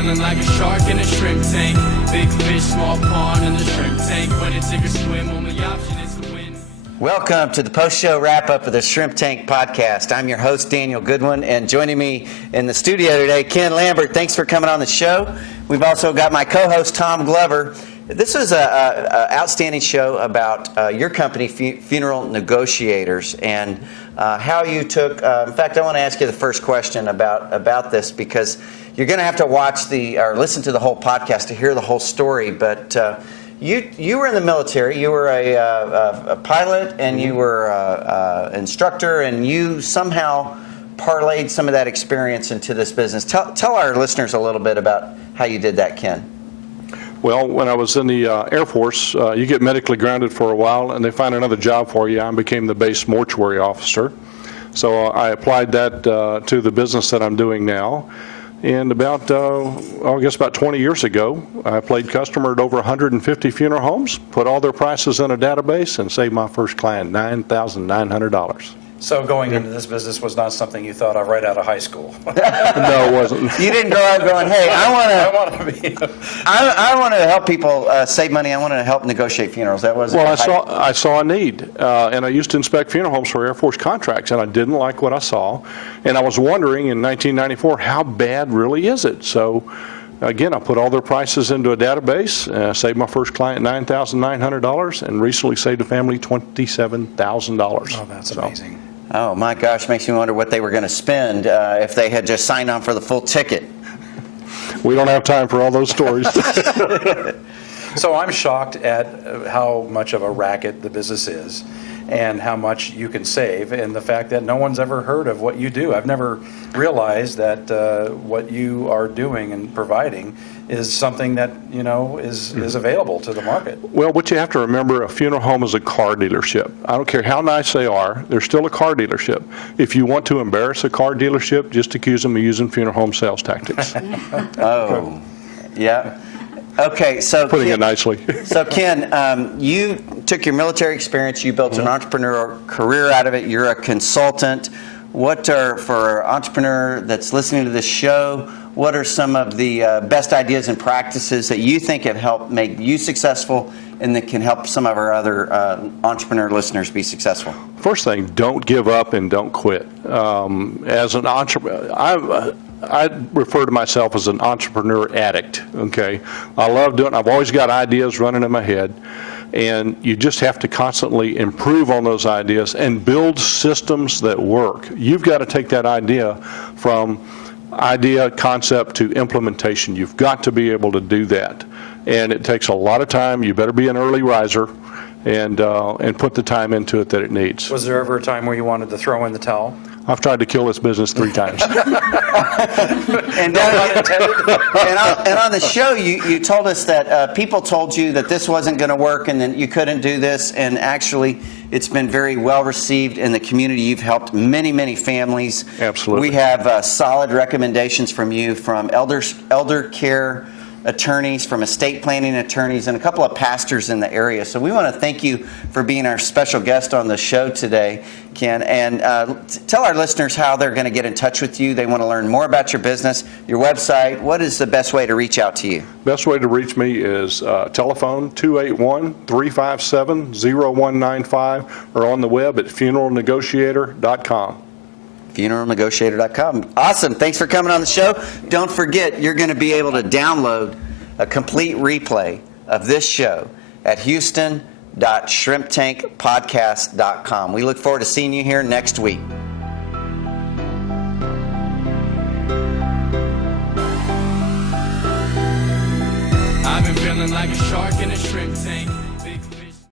feeling like a shark in a shrimp tank. Big fish, small pond in the shrimp tank. When it take a swim, only option is to win. Welcome to the post-show wrap-up of the Shrimp Tank Podcast. I'm your host, Daniel Goodwin, and joining me in the studio today, Ken Lambert. Thanks for coming on the show. We've also got my co-host, Tom Glover. This was an outstanding show about your company, Funeral Negotiators, and how you took, in fact, I want to ask you the first question about this, because you're going to have to watch or listen to the whole podcast to hear the whole story, but you were in the military. You were a pilot, and you were an instructor, and you somehow parlayed some of that experience into this business. Tell our listeners a little bit about how you did that, Ken. Well, when I was in the Air Force, you get medically grounded for a while, and they find another job for you. I became the base Mortuary Officer. So I applied that to the business that I'm doing now. And about 20 years ago, I played customer at over 150 funeral homes, put all their prices in a database, and saved my first client $9,900. So going into this business was not something you thought of right out of high school. No, it wasn't. You didn't grow up going, hey, I want to help people save money. I want to help negotiate funerals. That wasn't. Well, I saw a need, and I used to inspect funeral homes for Air Force contracts, and I didn't like what I saw, and I was wondering in 1994, how bad really is it? So, again, I put all their prices into a database, saved my first client $9,900, and recently saved a family $27,000. Oh, that's amazing. Oh my gosh, makes me wonder what they were going to spend if they had just signed on for the full ticket. We don't have time for all those stories. So I'm shocked at how much of a racket the business is and how much you can save, and the fact that no one's ever heard of what you do. I've never realized that what you are doing and providing is something that, you know, is available to the market. Well, what you have to remember, a funeral home is a car dealership. I don't care how nice they are, they're still a car dealership. If you want to embarrass a car dealership, just accuse them of using funeral home sales tactics. Oh, yeah. Okay, so Putting it nicely. So Ken, you took your military experience, you built an entrepreneurial career out of it, you're a consultant. What are, for an entrepreneur that's listening to this show, what are some of the best ideas and practices that you think have helped make you successful and that can help some of our other entrepreneur listeners be successful? First thing, don't give up and don't quit. As an entrepreneur, I refer to myself as an entrepreneur addict, okay? I love doing it. I've always got ideas running in my head, and you just have to constantly improve on those ideas and build systems that work. You've got to take that idea from idea, concept to implementation. You've got to be able to do that, and it takes a lot of time. You better be an early riser and put the time into it that it needs. Was there ever a time where you wanted to throw in the towel? I've tried to kill this business 3 times. And on the show, you told us that people told you that this wasn't going to work and that you couldn't do this, and actually it's been very well received in the community. You've helped many, many families. Absolutely. We have solid recommendations from you, from elder care attorneys, from estate planning attorneys, and a couple of pastors in the area. So we want to thank you for being our special guest on the show today, Ken. And tell our listeners how they're going to get in touch with you. They want to learn more about your business, your website. What is the best way to reach out to you? Best way to reach me is telephone 281-357-0195 or on the web at funeralnegotiator.com. funeralnegotiator.com. Awesome. Thanks for coming on the show. Don't forget, you're going to be able to download a complete replay of this show at houston.shrimptankpodcast.com. We look forward to seeing you here next week. I've been feeling like a shark in a shrimp tank.